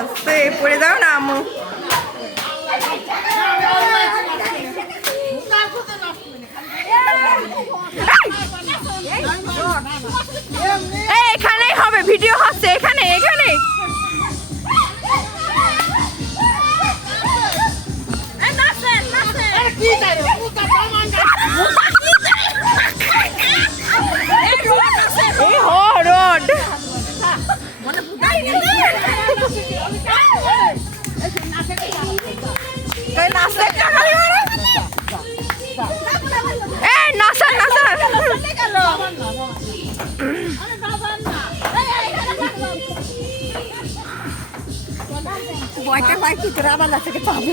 আস্তে পড়ে যাও না আম্মু। এখানেই হবে, ভিডিও হচ্ছে এখানে এখানে। রোড বয়টা ভাই কি তোরা আবার নাচে পাবো।